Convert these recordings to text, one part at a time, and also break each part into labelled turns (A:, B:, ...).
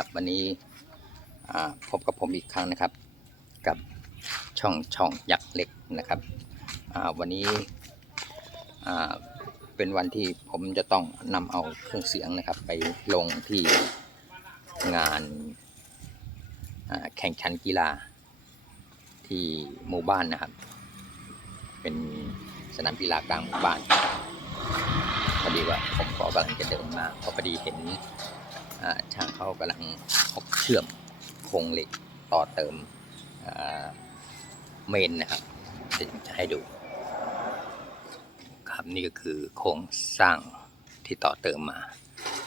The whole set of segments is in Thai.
A: ครับวันนี้พบกับผมอีกครั้งนะครับ กับช่องช่องยักษ์เล็กนะครับวันนี้เป็นวันที่ผมจะต้องนำเอาเครื่องเสียงนะครับ ไปลงที่งานาแข่งขันกีฬา ที่หมู่บ้านนะครับ เป็นสนามกีฬากลางหมู่บ้านพอดีว่าผมก็กำลังจะเดินมาเพราะพอดีเห็น ช่างเขากำลังเอาเชื่อมโครงเหล็กต่อเติมเมนนะครับจะให้ดู ครับนี่ก็คือโครงสร้างที่ต่อเติมมา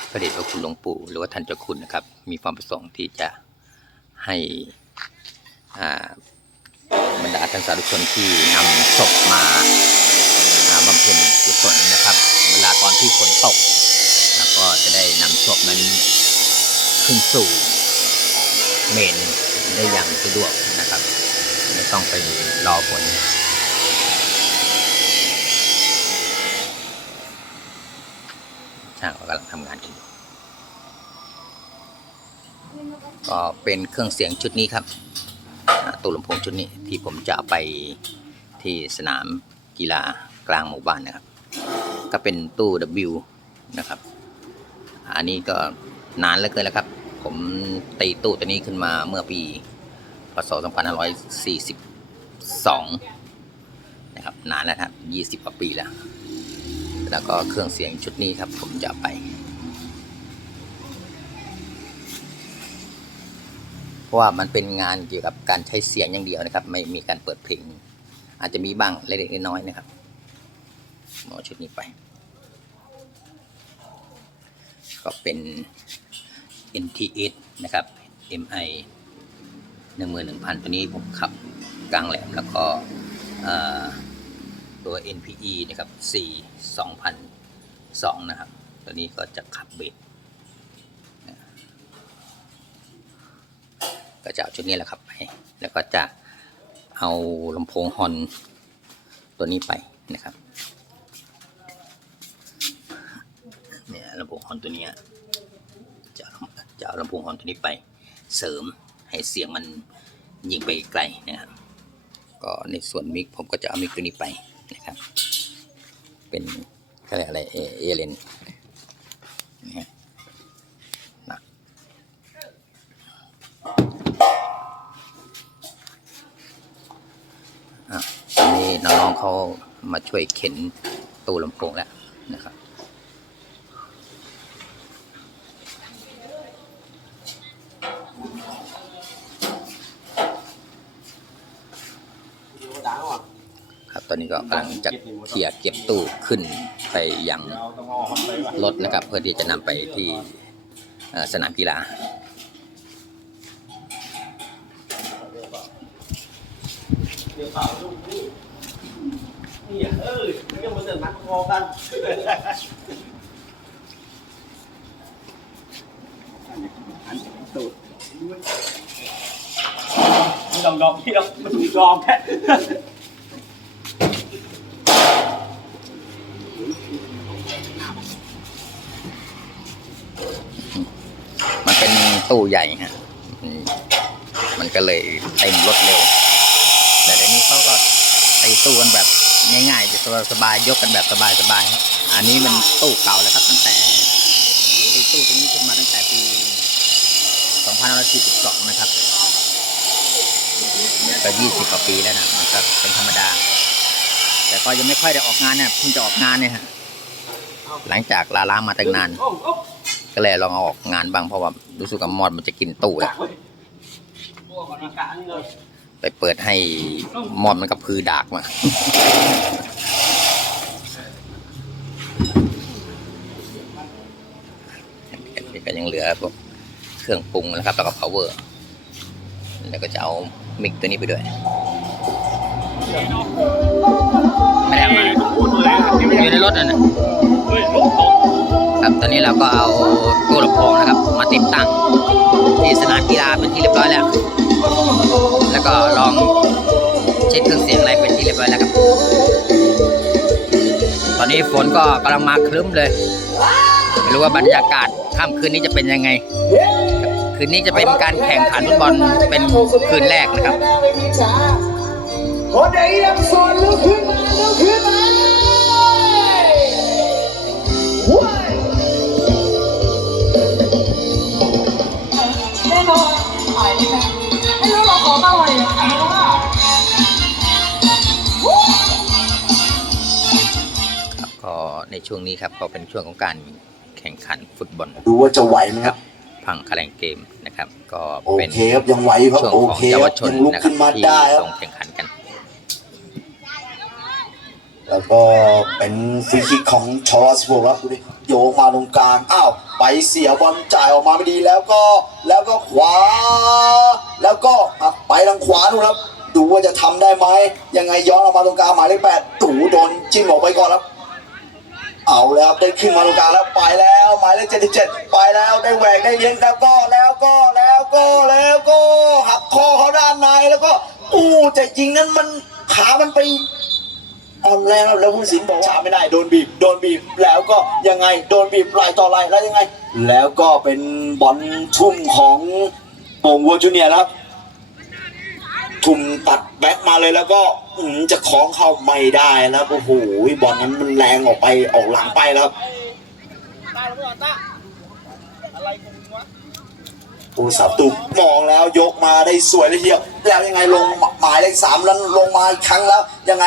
A: พระเดชพระคุณหลวงปู่หรือว่าท่านเจ้าคุณนะครับ มีความประสงค์ที่จะให้บรรดาท่านสาธุชนที่นำศพมาบำเพ็ญกุศลนะครับ เวลาตอนที่ฝนตก จะได้นำศพนั้นขึ้นสู่เมนได้อย่างสะดวกนะครับ ไม่ต้องไปรอฝนช่างก็กำลังทำงานกันอยู่ก็เป็นเครื่องเสียงชุดนี้ครับตู้ลำโพงชุดนี้ที่ผมจะไปที่สนามกีฬากลางหมู่บ้านนะครับ ก็เป็นตู้ W นะครับ อันนี้ก็นานเหลือเกินแล้วครับ ผมตีตู้ตัวนี้ขึ้นมาเมื่อปีพศ2542 นะครับ นานแล้วครับ 20กว่าปีแล้ว แล้วก็เครื่องเสียงชุดนี้ครับ ผมจะไปเพราะว่ามันเป็นงานเกี่ยวกับการใช้เสียงอย่างเดียวนะครับ ไม่มีการเปิดเพลงอาจจะมีบ้างเล็กๆน้อยๆนะครับหมอชุดนี้ไป ก็เป็น NTS นะครับ MI 1 1 0 0 0 ตัวนี้ผมขับกลางแหลมแล้วก็ตัว NPE นะครับ4 2002 นะครับ ตัวนี้ก็จะขับเบสก็จะเอาชุดนี้แหละครับไป แล้วก็จะเอาลำโพงฮอนตัวนี้ไปนะครับ เนี่ยลำโพง ฮอนตัวนี้จะเอาจะเอาลำโพงฮอนตัวนี้ไปเสริมให้เสียงมันยิงไปไกลนะครับ ก็ในส่วนมิกผมก็จะเอามิกตัวนี้ไปนะครับ เป็นอะไรอะไรเอเอเลนนะฮะหนักอะตอนนี้น้องๆเขามาช่วยเข็นตู้ลำโพงแล้วนะครับ ครับต อนนี้ก็กำลังจะเคลียร์เก็บตู้ขึ้นไปยังรถนะครับ เพื่อที่จะนำไปที่สนามกีฬา
B: เดี๋ยวเปล่าลูกนี่นี่เออมันก็มาเดินนักคอกันตูดไม่ต้องดอกพี่หรอกมันยอมแค่
A: ตู้ใหญ่ฮะมันก็เลยเต็มรถเร็ว แต่เดี๋ยวนี้เขาก็ใช้ตู้กันแบบง่ายๆจะสบายๆยกกันแบบสบายๆอันนี้มันตู้เก่าแล้วครับตั้งแต่ตีตู้ตรงนี้ขึ้นมาตั้งแต่ปี2542นะครับก็20กว่าปีแล้วนะมันก็เป็นธรรมดา แต่ก็ยังไม่ค่อยได้ออกงานเนี่ยเพิ่งจะออกงานเนี่ยฮะหลังจากลาล้ามาตั้งนาน
B: โอ้โก็
A: เลยลองเอาออกงานบ้างเพราะว่ารู้สึกว่ามอดมันจะกินตู้แล้ว
B: เฮ้ยพวกมันมากลางนี่เลย
A: ไปเปิดให้มอดมันกับพือดากมานี่ก็ยังเหลือพวกเครื่องปรุงนะครับแล้วก็ power แล้วก็จะเอามิกตัวนี้ไปด้วยไม่ได้เอามาอยู่ในรถนั่นนะ
B: ตก
A: ครับ ตอนนี้เราก็เอาตู้ลำโพงนะครับ มาติดตั้งที่สนามกีฬาเป็นที่เรียบร้อยแล้ว แล้วก็ลองเช็คเครื่องเสียงอะไรเป็นที่เรียบร้อยแล้วครับ ตอนนี้ฝนก็กำลังมาครึ้มเลยไม่รู้ว่าบรรยากาศค่ำคืนนี้จะเป็นยังไง คืนนี้จะเป็นการแข่งขันฟุตบอลเป็นคืนแรกนะครับ
C: คนใดยังโสดลุกขึ้นมาลุกขึ้นมา
A: ช่วงนี้ครับก็เป็นช่วงของการแข่งขันฟุตบอล
C: ดูว่าจะไหวไหมครับ
A: พังคะแนนเกมนะครับ ก็
C: โอ
A: เป็น
C: เคครับยังไหวครับ
A: ช่วง
C: โอ
A: ของ
C: เค
A: เยา
C: ควรับ
A: ชน
C: ยังลุก
A: นะครั
C: ขึ้
A: บ
C: นมา
A: ที่
C: ได้ค
A: ล
C: รับ
A: งแข่งขันกัน
C: แล้วก็เป็นฟรีคิกของชอสโบครับดูดิโยกมาตรงกลางอ้าวไปเสียบอลจ่ายออกมาไม่ดีแล้วก็แล้วก็ขวา แล้วก็อะไปทางขวาดูครับ ดูว่าจะทำได้ไหมยังไงย้อนออกมาตรงกลางหมายเลขแปดตู่โดนจิ้มออกไปก่อนครับ เอาแล้วครับได้ขึ้นมาตรงกลางแล้วไปแล้วหมายเลขเจ็ดเจ็ดไปแล้วได้แหวกได้เลี้ยงแล้วก็แล้วก็แล้วก็แล้วก็หักคอเขาด้านในแล้วก็อู้แต่จริงนั้นมันขามันไปอ่อนแรงแล้วแล้วผู้สินบอกว่าไม่ได้โดนบีบโดนบีบแล้วก็ยังไงโดนบีบไหลต่อไหลแล้วยังไง แล้วก็เป็นบอลทุ่มของโป่งวัวจูเนียร์ครับ ทุ่มตัดแบ็คมาเลยแล้วก็จะคล้องเข้าไม่ได้แล้วโอ้โหบอลนั้นมันแรงออกไปออกหลังไปแล้วผู้สับตุกมองแล้วยกมาได้สวยเลยเดียวแล้วยังไงลงหมายเลขสามแล้วลงมาอีกครั้งแล้ว ยังไง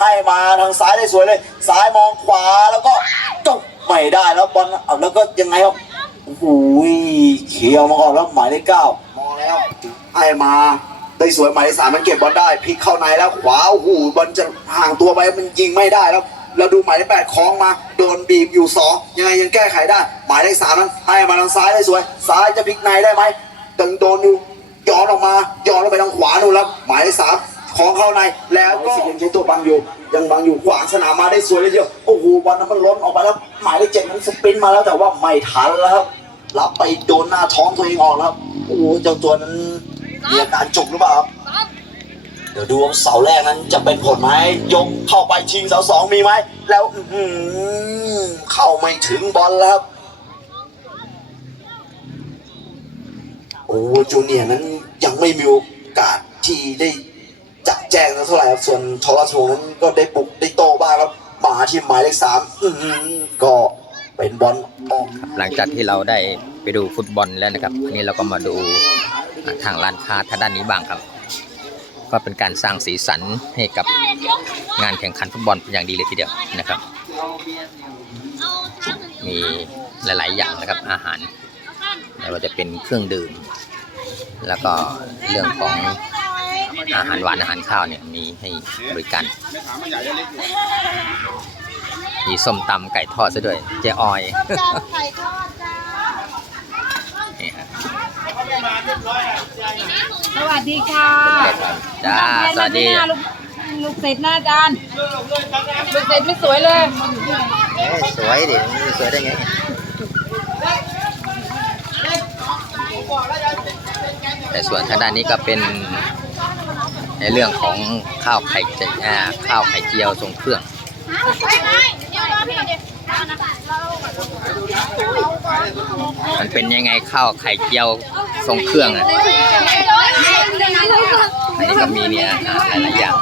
C: ให้มาทางซ้ายได้สวยเลย ซ้ายมองขวาแล้วก็จบไม่ได้แล้วบอลเอาแล้วก็ยังไงครับโอ้โหเขียวมาก่อนแล้วหมายเลขเก้ามองแล้วให้มา ได้สวยหมายเลขสามมันเก็บบอลได้พลิกเข้าในแล้วขวาโอ้โหบอลจะห่างตัวไปมันยิงไม่ได้แล้วแล้วดูหมายเลขแปดคล้องมา โดนบีบอยู่สองยังไงยังแก้ไขได้ หมายเลขสามนั้นให้มาทางซ้ายได้สวย ซ้ายจะพลิกในได้ไหมตึงโดนอยู่ย้อนออกมาย้อนลงไปทางขวานู่นแล้วหมายเลขสามคล้องเข้าในแล้วก็ยังใช้ตัวบังอยู่ ยังบังอยู่ขวางสนามมาได้สวยเลยเดียวโอ้โหบอลนั้นมันล้นออกไปแล้วหมายเลขเจ็ดนั้นสปินมาแล้วแต่ว่าไม่ทันแล้วครับรับไปโดนหน้าท้องตัวเองออกแล้วโอ้โหเจ้าตัวนั้น มีอาการจุกหรือเปล่าครับเดี๋ยวดูว่าเสาแรกนั้นจะเป็นผลไหมยกเข้าไปชิงเสาสองมีไหมแล้วอืเข้าไม่ถึงบอลแล้วครับโอ้จูเนียนั้นยังไม่มีโอกาสที่ได้จัดแจ้งเท่าไหร่ครับส่วนทอรัสวงนั้นก็ได้ปลุกได้โตบ้างครับมาที่หมายเลขสามก็เป็นบอล
A: หลังจากที่เราได้ ไปดูฟุตบอลแล้วนะครับอันนี้เราก็มาดูทางร้านค้าทางด้านนี้บ้างครับ ก็เป็นการสร้างสีสันให้กับงานแข่งขันฟุตบอลเป็นอย่างดีเลยทีเดียวนะครับ มีหลาย ๆ อย่างนะครับอาหารไม่ว่าจะเป็นเครื่องดื่ม แล้วก็เรื่องของอาหารหวานอาหารข้าวเนี่ยมีให้บริการมีส้มตำไก่ทอดซะด้วยเจ๊ออย
D: ไข่ทอดจ้า
A: นี่ฮะ
D: สวัสดีค่ะ
A: จ้าสวัสดี
D: ลูกลูกเสร็จหน้าจานลูกเสร็จไม่สวยเลย
A: เอ้ยสวยดิสวยได้ไงแต่ส่วนทางด้านนี้ก็เป็นในเรื่องของข้าวไข่เจียวอ่าข้าวไข่เจียวทรงเครื่อง มันเป็นยังไงข้าวไข่เจียวทรงเครื่องอะอันนี้ก็มีเนี่ยอาหารหลายอย่าง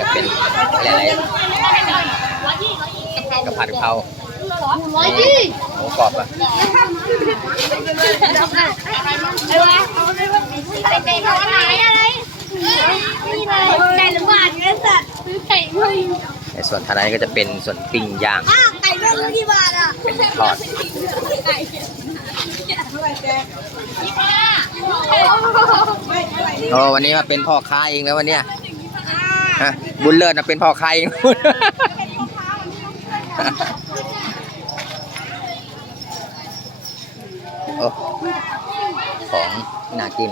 A: ก็เป็นอะไรๆกระผัดเพราหมูกรอบอะ
E: เด็กๆเอาไหนอะไร นี่เลยไก่หรือบาทเงี้ยสัตว์ซื้อไก่ด้วย
A: ในส่วนทางด้นก็จะเป็นส่วนปิ้งย่าง
E: อ้าวไก่ด้วยซื้อกี่บาทอะ
A: เป็นทอด
E: ไก่
A: โอ้วันนี้มาเป็นพ่อค้าเองแล้ววันเนี้ยฮะบุญเลิศนะเป็นพ่อค้าเองโอ้ของน่ากิน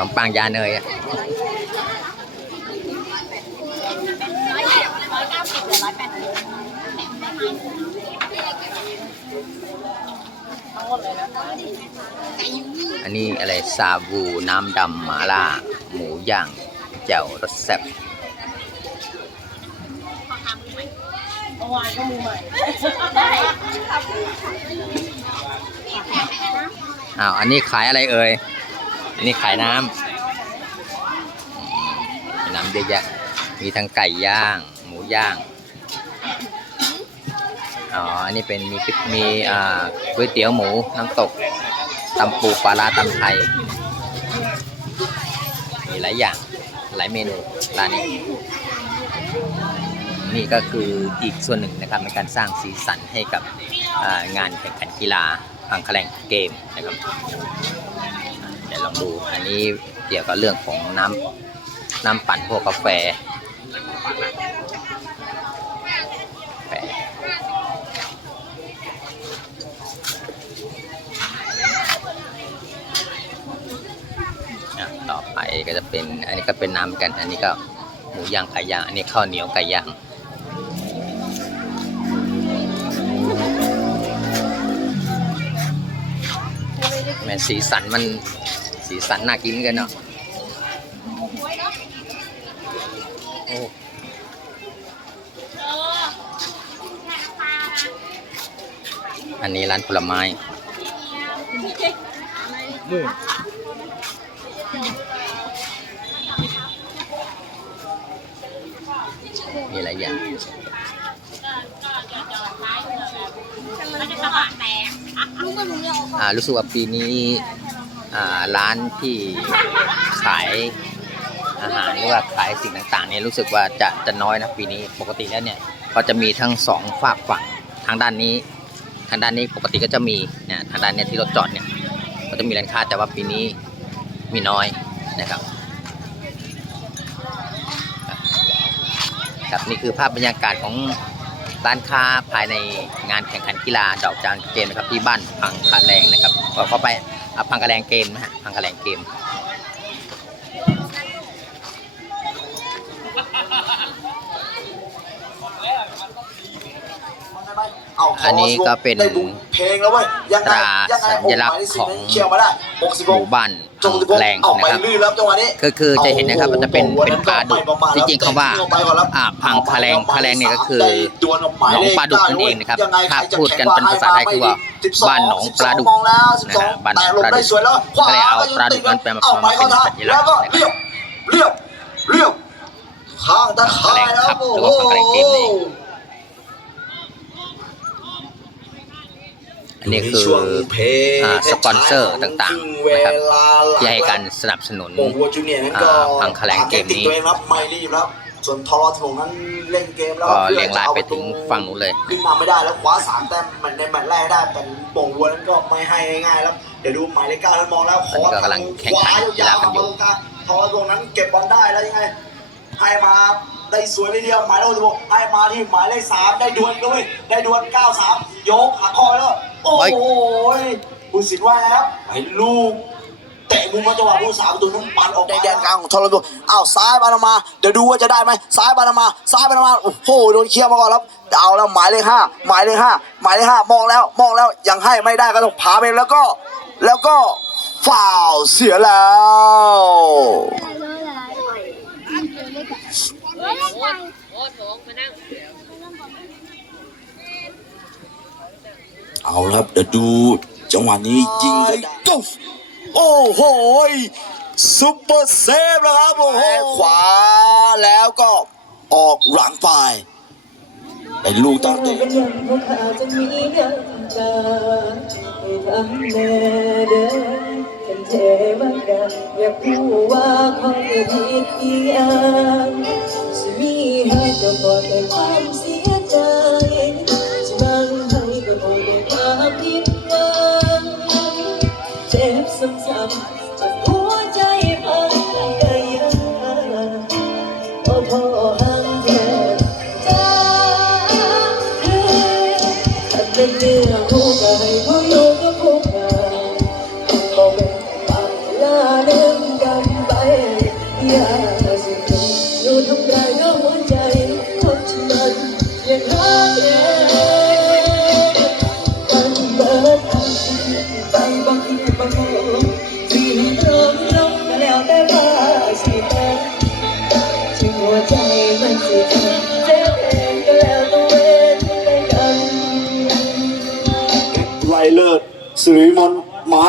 A: นมปังยาเนยอะอันนี้อะไรซาบูน้ำดำหมาล่า หมูย่างแจ่วรสแซ่บ
D: เมื่อวานก็มือใหม่
A: อ้าว อันนี้ขายอะไรเอ่ย อันนี้ขายน้ำน้ำเยอะแยะมีทั้งไก่ย่าง หมูย่าง อ๋อ อันนี้เป็นมีมีอ่าก๋วยเตี๋ยวหมูน้ำตกตำปูปลาร้าตำไทย มีหลายอย่างหลายเมนูร้านนี้ นี่ก็คืออีกส่วนหนึ่งนะครับในการสร้างสีสันให้กับงานแข่งขันกีฬาพังแคลงเกมนะครับ เดี๋ยวลองดู อันนี้เกี่ยวกับเรื่องของน้ำน้ำปั่นพวกกาแฟกาแฟนะต่อไปก็จะเป็นอันนี้ก็เป็นน้ำกัน อันนี้ก็หมูย่างไก่ย่างอันนี้ข้าวเหนียวไก่ย่างแม่นสีสันมัน สีสันน่ากินกันเนาะโอ้อันนี้ร้านผลไม้มีหลายอย่างอ่ารู้สึกว่าปีนี้ ร้านที่ขายอาหารหรือว่าขายสิ่งต่างๆเนี่ยรู้สึกว่าจะจะน้อยนะปีนี้ปกติแล้วเนี่ยก็จะมีทั้งสองฝากฝั่งทางด้านนี้ ทางด้านนี้ปกติก็จะมีเนี่ยทางด้านเนี้ที่รถจอดเนี่ยก็จะมีร้านค้าแต่ว่าปีนี้มีน้อยนะครับครับนี่คือภาพบรรยากาศของร้านค้าภายในงานแข่งขันกีฬาดอกจานเกมนะครับที่บ้านพังคาแรงนะครับก็เข้าไป พังกระแรงเกมนะฮะพังกระแรงเกม
C: อา
A: อันนี้ก็เป็น
C: ได้บุกเพลงแล้วเว้ยยังไง
A: ตรา
C: ยังไง
A: สัญลักษณ์
C: โโหหมายเลข
A: ของ
C: สี่เขี่ยวมาได้หกสิบ
A: หมู่บ้าน
C: จงสิบหก
A: แรง
C: เอา
A: นะ
C: ไป
A: ครับ
C: ลื่นแล้วจังหวะนี้
A: ก็คือจะเห็นนะครับมันจะเป็น
C: โอ้โห
A: เป็นปลาดุก
C: วันนั้นก็
A: จริงๆคำว่า
C: เตะเข้ไปก่อนแล้ว
A: อ่าพังคาแรงคาแรงเนี่ยก็คือ
C: ได้ดวลกับหมาย
A: หน
C: เล
A: อง
C: ข
A: ปลาดุกนั่นเองนะครับ
C: ยังไง
A: ถ้า
C: ใครจะ
A: พูดกันเป็นภาษาไทยคือว่า
C: 12
A: บ้านหนองปลาดุก
C: 12มองแล้ว
A: นะฮะ
C: 12
A: บ้านหนอง
C: แต่ลง
A: ปลาดุ
C: ได้
A: ก
C: สวยแล้วขวา
A: ก็เลยเอา
C: ยัง
A: ปลาดุก
C: ติ
A: นั้นเป็นมา
C: เอา
A: มา
C: ไม้
A: เป็น
C: เข้าทาง
A: สัญลักษณ์
C: แล้วก็
A: นะครับ
C: เรียบเรียบเรียบข้างตะข่ายแล้ว
A: ครับ
C: โอ้
A: หรือ
C: โห
A: ว่าพังคาแรงเกมนี่ อันนี้คือ
C: ช่วงเพลง
A: อ่าสปอนเซอร์ต่างๆนะครับที่ให้การสนับสนุน
C: โอ้โหจูเนียร์นั้นก็
A: อ่าพังคาแรงเกมนี้
C: ติดตัวเองครับไม่รีบครับส่วนทอร์ทงนั้นเล่นเกมแล้ว
A: ก็
C: พื่อ
A: เรียงราย
C: จะอ
A: ไปถึงฝั่งนู้นเลย
C: ขึ้นมาไม่ได้แล้วคว้าสามแต้มเหมือนในแมตช์แรกได้แต่โป่งวัวนั้นก็ไม่ให้ง่ายๆแล้วเดี๋ยวดูหมายเลขเก้าแล้วมองแล้วขอ
A: ตอนนี้ก็กำลังแข่งขันกีฬากันอยู่
C: ทอร์ทงนั้นเก็บบอลได้แล้วยังไงให้มาได้สวยเลยเดียวหมายเลขหกให้มาที่หมายเลขสามได้ดวลด้วยได้ดวลเก้าสามยกหักคอแล้ว โอ้โหผู้สินว่าแล้วไอ้ลูกเตะมุมมาจังหวะผู้สาวประตูนุ่มปันออกในแดนกลางของทรบุอ้าวซ้ายบานามา เดี๋ยวดูว่าจะได้ไหมซ้ายบานามา ซ้ายบานามา โอ้โห โดนเคลียร์มาก่อนครับเอาแล้วหมายเลขห้าหมายเลขห้าหมายเลขห้ามองแล้ว มองแล้ว ยังให้ไม่ได้ก็ต้องพาไปแล้วก็ แล้วก็ฟาวล์เสียแล้ว เอาละครับ เดี๋ยวดู จังหวะนี้ยิงก็ได้โอ้โหซุปเปอร์เซฟแล้วครับโอ้โหขวาแล้วก็ออกหลังไปไอ้ลูกตั้งเตะ
F: เป็นยังพวกข้าจะมีน้ำตาให้ทำแน่เด้อฉันเทวดาอยากรู้ว่าเขาจะผิดอีหยังสิมีให้ก็พอแต่ความเสียใจ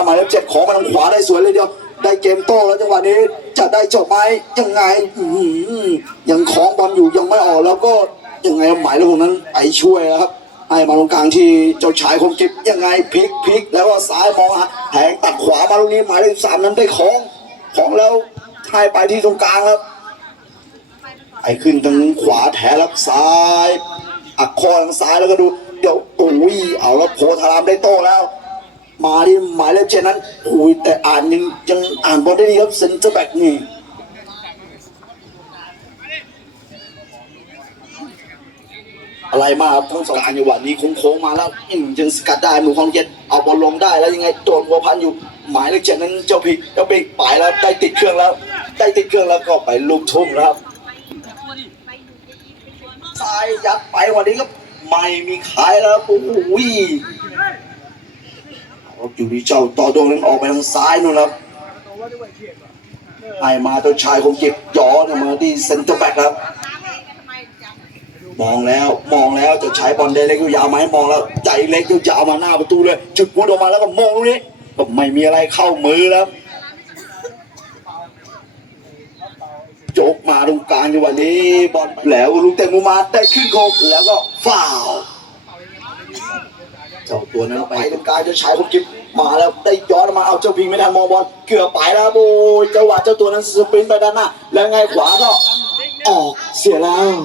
F: หมายเล
C: ขเจ็ดของมาทางขวาได้สวยเลยเดียว ได้เกมโต้แล้วจังหวะนี้จะได้จบไหมยังไงอืยังคล้องบอลอยู่ยังไม่ออกแล้วก็ยังไงหมายเลขหกนั้นไปช่วยนะครับให้มาตรงกลางที่เจ้าชายคมกิบยังไงพลิกพลิกแล้วก็ซ้ายมองหาแทงตัดขวามาตรงนี้หมายเลขสามนั้นได้ของของแล้วให้ไปที่ตรงกลางครับไอขึ้นทางขวาแถรับซ้าย อักคอทางซ้ายแล้วก็ดู เดี๋ยวโอ้ยเอาแล้วโพธารามได้โต้แล้ว มาที่หมายเลขเช่นนั้นโอ้ยแต่อ่านยังยังอ่านบอลได้ดีครับเซนเตอร์แบ็กนี่อะไรมาครับทั้งสองการจังหวะนี้โค้งๆมาแล้วอืมยังสกัดได้หนูคองเจ็ดเอาบอลลงได้แล้วยังไงโดนหัวพันอยู่ หมายเลขเจ็ดนั้นเจ้าพีเจ้าปีกไปแล้วได้ติดเครื่องแล้ว ได้ติดเครื่องแล้วก็ไปลูกทุ่มครับซ้ายยัดไปวันนี้ก็ไม่มีขายแล้วโอ้โห อาอยู่ที่เจ้าต่อดวงนั้นออกไปทางซ้ายนู่นครับไอมาตัวชายคงเก็บย้อนมาที่เซนเตอร์แบ็กครับ มองแล้วมองแล้วจะใช้บอลได้เล็กยาวไหมมองแล้วใจเล็กยาวมาหน้าประตูเลย จุดพุทออกมาแล้วก็มองตรงนี้ก็ไม่มีอะไรเข้ามือแล้วโจกมาตรงกลางจังหวะนี้บอลแล้วลูกเตะมุมมาได้ขึ้นโคกแล้วก็ฟาว จ้าตัวนั้นไปตรงกลางจะใช้พวกกิบมาแล้วได้ย้อนมาเอาเจ้าพิงไม่ทันมองบอลเกือบไปแล้วโอ้ยจังหวะเจ้าตัวนั้นสปรินต์ไปด้านหน้าแล้วไงขวาก็ออกเสียแล้ว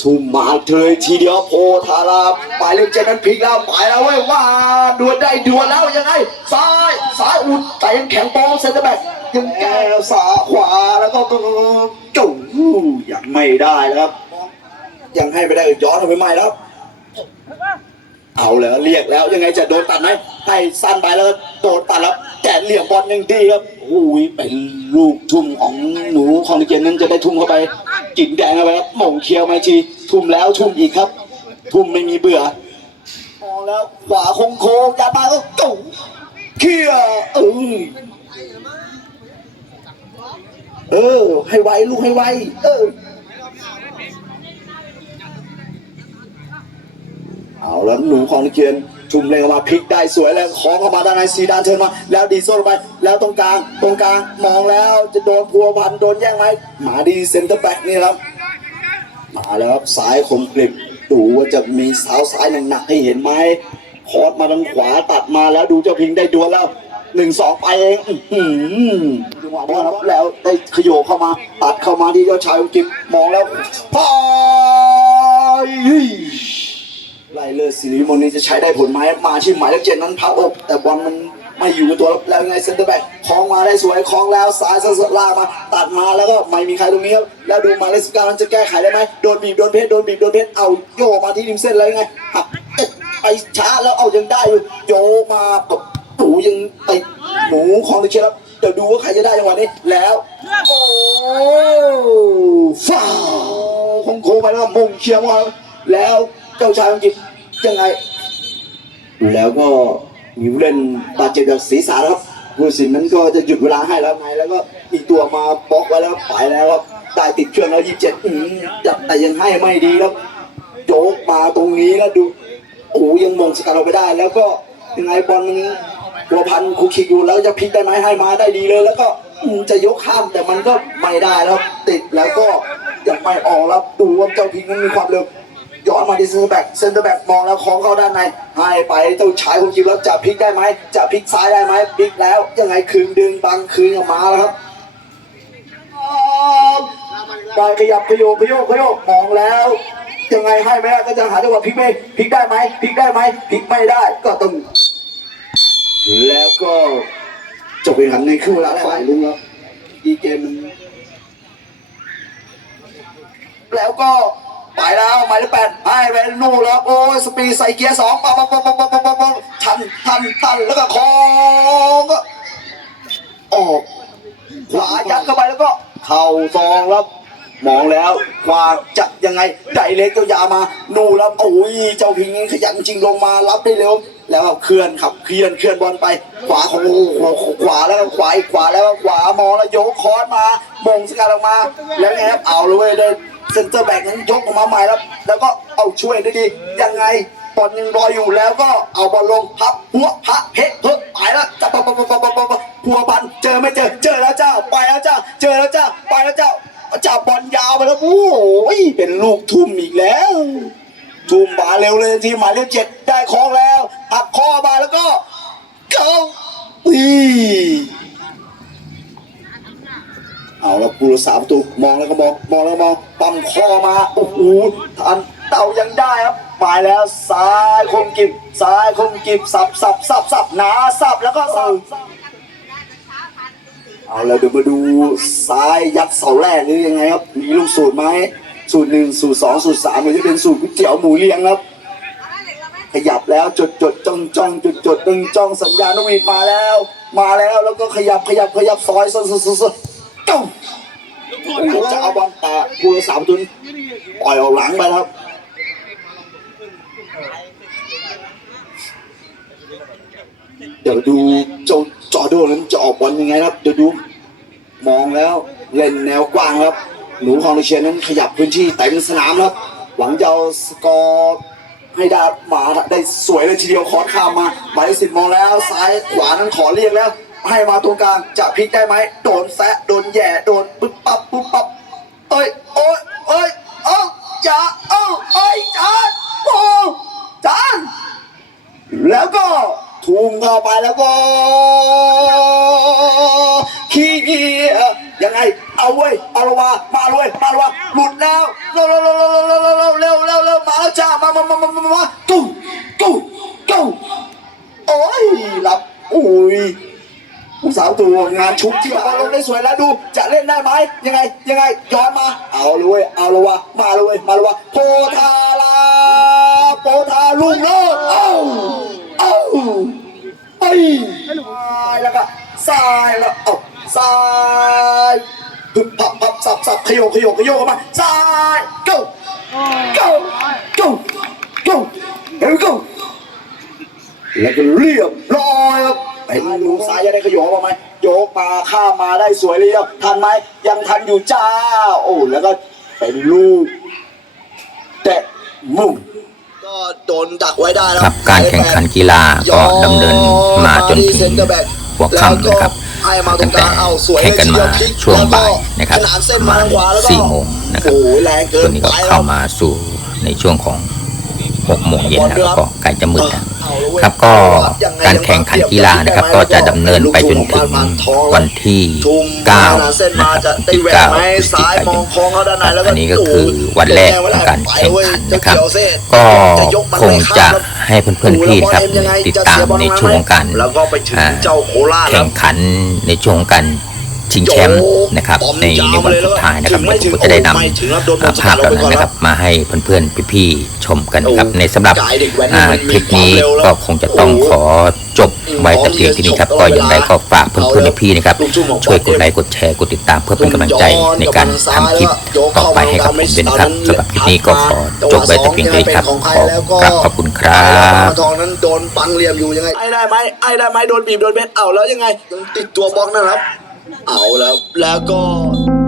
C: ทุ่มมาเธอทีเดียวโพธาราไปเล่นเจนนั้นพลิกแล้วไปแล้วเว้ยว่าดวลได้ดวลแล้วยังไงซ้ายซ้ายอุดแต่ยังแข็งโป้งเซนเตอร์แบ็กยังแก้วสาขวาแล้วก็จุ่มยังไม่ได้นะครับ ยังให้ไม่ได้ย้อนไปใหม่แล้วครับ เอาแล้วเรียกแล้วยังไงจะโดนตัดไหมให้สั้นไปแล้วโดนตัดแล้วแกะเหลี่ยมบอลยังดีครับอุ้ยเป็นลูกทุ่มของหนูของเกมนั้นจะได้ทุ่มเข้าไปกิ่งแดงเข้าไปครับหม่งเคียวมาอีทุ่มแล้วทุ่มอีกครับ ทุ่มไม่มีเบื่อมองแล้วขวาคงโค้งยาตาก็จุ๋งเคียวเออเออ ให้ไวลูกให้ไวเออ เอาแล้วหนูของเคียนทุ่มเร็วมาพลิกได้สวยแล้วของเข้ามาด้านในซีดานเทิร์นมา แล้วดีโซ่ลงไปแล้วตรงกลางตรงกลางมองแล้วจะโดนพัวพันโดนแย่งไหมหมาดีเซนเตอร์แบ็กนี่ครับมาแล้วครับซ้ายคมกริบดูว่าจะมีเท้าซ้ายหนักๆให้เห็นไหมคอร์สมาทางขวาตัดมาแล้วดูเจ้าพิงได้ดวลแล้วหนึ่งสองไปเองหือจังหวะบอลครับแล้วได้ขยโยเข้ามา ตัดเข้ามาที่เจ้าชายคมกริบมองแล้วพาย ไล่เลือดสิริมนนี้จะใช้ได้ผลไหมมาที่หมายเลขเจ็ดนั้นพับอกแต่บอลมันไม่อยู่กับตัวแล้วไงเซนเตอร์แบ็กคล้องมาได้สวยคล้องแล้วซ้ายสดๆลากมาตัดมาแล้วก็ไม่มีใครตรงนี้ครับแล้วดูมาเลสก้านั้นจะแก้ไขได้ไหมโดนบีบโดนเพชรโดนบีบโดนเพชรเอาโยมาที่ริมเส้นแล้วไงหักไปช้าแล้วเอายังได้อยู่โยมากับหนูยังไปหนูของตะเคียนครับเดี๋ยวดูว่าใครจะได้จังหวะนี้แล้วโอ้ฟ้าคงโคไปแล้วมงเชียร์มาแล้ว จ้าชายอังกฤษยังไง แล้วก็มีผู้เล่นบาดเจ็บจากศีรษะครับผู้สินนั้นก็จะหยุดเวลาให้แล้วไงแล้วก็อีกตัวมาบล็อกไว้แล้วไปแล้วครับได้ติดเครื่องแล้วยี่สิบเจ็ดจับแต่ยังให้ไม่ดีครับโจกมาตรงนี้แล้วดูโอ้ยังมงสกัดเราไปได้ แล้วก็ยังไงบอลมันหัวพันคุกคิกอยู่แล้วจะพลิกได้ไหมให้มาได้ดีเลย แล้วก็จะยกข้ามแต่มันก็ไม่ได้แล้วติดแล้วก็ยังไม่ออกแล้วดูว่าเจ้าพิงนั้นมีความเร็ว ย้อนมาที่เซนเตอร์แบ็กเซนเตอร์แบ็กมองแล้วของเข้าด้านในให้ไปเจ้าชายคนคิดแล้วจะพลิกได้ไหมจะพลิกซ้ายได้ไหมพลิกแล้วยังไงคืนดึงบังคืนออกมาแล้วครับได้ขยับขยโยกขยโยกขยโยกมองแล้วยังไงให้ไหมก็จะหาจังหวะพลิกไม่พลิกได้ไหมพลิกได้ไหมพลิกไม่ได้ก็ต้องแล้วก็จบไปหันในครึ่งเวลาแรกฝ่ายลุงครับอีเกมมันแล้วก็ ไปแล้วหมายเลขแปดให้ไปนู่นแล้วโอ้ยสปีดใส่เกียร์สองปังปังปังปังปังปังปังปังทันทันทันแล้วก็คองก็ออกขวายัดเข้าไปแล้วก็ เข่าซองแล้วมองแล้วขวาจะยังไงไดเล็กตัวยามานูแล้วโอ้ยเจ้าพิงขยันจริงลงมารับได้เร็วแล้วเคลื่อนขับเคลื่อนเคลื่อนบอลไป ขวาของขวาแล้วก็ขวาอีกขวาแล้วก็ขวามองแล้วโยกคอร์สมามงสกัดออกมา แล้วไงครับเอาเลยเว้ย เซนเตอร์แบ็กนั้นยกออกมาใหม่แล้ว แล้วก็เอาช่วยได้ดียังไงบอลยังรออยู่แล้วก็เอาบอลลงพับหัวพระเพิ่มไปแล้วจับปะปะปะปะปะปะพัวบันเจอไม่เจอเจอแล้วเจ้าไปแล้วเจ้าเจอแล้วเจ้าไปแล้วเจ้าจับบอลยาวไปแล้วโอ้ยเป็นลูกทุ่มอีกแล้ว ทุ่มมาเร็วเลยทีมหมายเลขเจ็ด ซ้ายคมกิบซ้ายคมกิบสับสับสับสับหนาสับแล้วก็สับเอาแล้วเดี๋ยวมาดูซ้ายยัดเสาแรกหรือยังไงครับมีลูกสูตรไหมสูตรหนึ่งสูตรสองสูตรสามหรือจะเป็นสูตรก๋วยเตี๋ยวหมูเลี้ยงครับ ขยับแล้วจดจดจ้องจ้องจดจดตึงจ้องสัญญาณนกหวีดมาแล้ว มาแล้วแล้วก็ขยับขยับขยับซอยซอยซอยซอยซอยเก้าโอ้โหจะเอาบอลแต่กูสามตุนปล่อยออกหลังไปแล้วครับ เดี๋ยวดูเจ้าจอโดนั้นจะออกบอลยังไงครับ เดี๋ยวดูมองแล้วเล่นแนวกว้างครับ หนูของเชียนนั้นขยับพื้นที่เต็มสนามครับ หวังจะเอาสกอร์ให้ได้มาได้สวยเลยทีเดียวคอร์สข้ามมาหมายสิบมองแล้ว ซ้ายขวานั้นขอเรียกแล้ว ให้มาตรงกลางจะพลิกได้ไหมโดนแซะโดนแย่โดนปุ๊บปั๊บปุ๊บปั๊บเอ้ยโอ้ยเอ้ยเอ้าอย่าเอ้าเอ้ยจานโอ้จานแล้วก็ ทุ่มเข้าไปแล้วก็ขี้เกียจยังไง เอาเว้ย เอาลงมามาเลยมาเลยหลุดแล้วเร็วเร็วเร็วเร็วเร็วเร็วเร็วเร็วมาแล้วจ้ามามามามามามาตู้ตู้ตู้โอ้ยรับอุ้ยผู้สาวตัวงานชุบที่เอาลงได้สวยแล้วดู จะเล่นได้ไหมยังไง ยังไงย้อนมา เอาเลยเอาลยวะมาเลยมาลยวะโพธาลาโพธาลุงโลด แล้วก็ซ้ายแล้วเอ้าซ้ายพึบพับพับสับสับขยโยกขยโยกขยโยกเข้ามาซ้าย go go go go here we go แล้วก็เรียบร้อยครับเห็นลูกซ้ายจะได้ขยโยกมาไหมโยกมาข้ามมาได้สวยเลยครับทันไหมยังทันอยู่จ้า โอ้แล้วก็เป็นลูกเตะมุมก็โดนดักไว้ได้แล้ว
A: ครับการแข่งขันกีฬาก็ดำเนินมาจนถึง หัวค่ำนะครับตั้งแต่แข่งกันมาช่วงบ่ายนะครับประมาณสี่โมงนะครับ
C: โอ้ยแรงเกิ
A: ตัวนนี้ก็
C: ไป
A: เข้ามาสู่ในช่วงของ หกโมงเย็นแล้วก็ใกล้จะมืดแล้วครับก็การแข่งขันกีฬานะครับ ก็จะดำเนินไปจนถึงวันที่9นะครับวันที่9พฤศจิกายนครับอันนี้ก็คือวันแรกของการแข่งขันนะครับ ก็คงจะให้เพื่อนๆพี่นะครับติดตามในช่วงของการ
C: แล้วก็ไปถึง
A: อ่า
C: เจ้าโคราช
A: แข่งขันในช่วงของการ ชิงแชมป์นะครับในในวันสุดท้ายนะครับเดี๋ยวผมก็จะได้นำอ่าภาพเหล่านั้นนะครับมาให้เพื่อนๆพี่ๆชมกันนะครับในสำหรับอ่าคลิปนี้ก็คงจะต้องขอจบไว้แต่เพียงที่นี้ครับก็อย่างไรก็ฝากเพื่อนๆพี่ๆนะครับช่วยกดไลค์กดแชร์กดติดตามเพื่อเป็นกำลังใจในการทำคลิปต่อไปให้กับผมด้วยนะครับสำหรับคลิปนี้ก็ขอจบไว้แต่เพียงเท่านี้ครับขอกราบขอบคุณครั
C: มา
A: บ
C: ทองนั้นโดนปังเหลี่ยมอยู่ยังไงไอ้ได้ไหมไอ้ได้ไหมโดนบีบโดนเบ็ดเอาแล้วยังไงยังติดตัวบล็อกนะครับ Ahora, flaco.